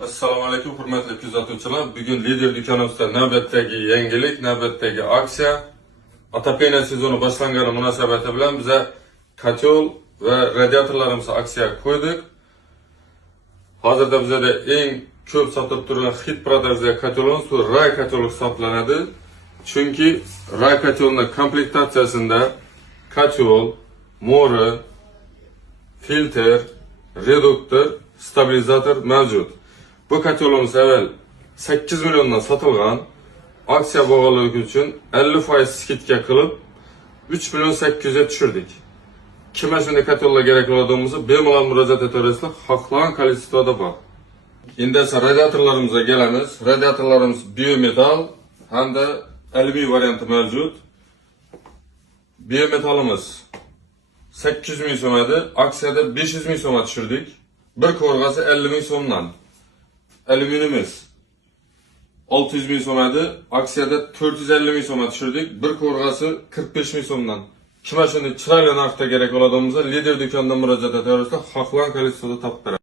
Assalomu alaykum, hurmatli kuzatuvchilar. Bugun Lider do'konimizda navbatdagi yangilik, navbatdagi aksiya. Отопление sezoni boshlangani munosabati bilan biza kotел va radiatorlarimizni aksiyaga qo'ydik. Hozirda bizada eng ko'p sotilib turgan hit produktdagi kotelimiz bu Ray koteli hisoblanadi. Chunki Ray kotelning komplektatsiyasida kotel, mori, filtr, reduktor, stabilizator mavjud. Bu kotelimiz avval 8 milliondan sotilgan. Aksiya bo'lganligi uchun 50% skidka qilib 3 million 800 ga tushirdik. Kimga shunday kotellar kerak bo'ladiganimizni bemalol murojaat etaverasizlar. Xohlagan kolleksiyada bor. Endi esa radiatorlarimizga kelamiz. Radiatorlarimiz biometal hamda alyuminiy varianti mavjud. Biometalimiz 800 ming so'm edi. Aksiyada 500 ming so'mga tushirdik. Bir ko'rg'asi 50 ming so'mdan. Alyuminimiz 600 ming so'm edi. Aksiyada 450 ming so'mga tushirdik. Bir ko'rg'asi 45 ming so'mdan. Kimga shunday chiroyli narxda kerak bo'ladiganimizda Lider do'konidan murojaat etaverasizlar. Xohlagan kolleksiyada topib beramiz.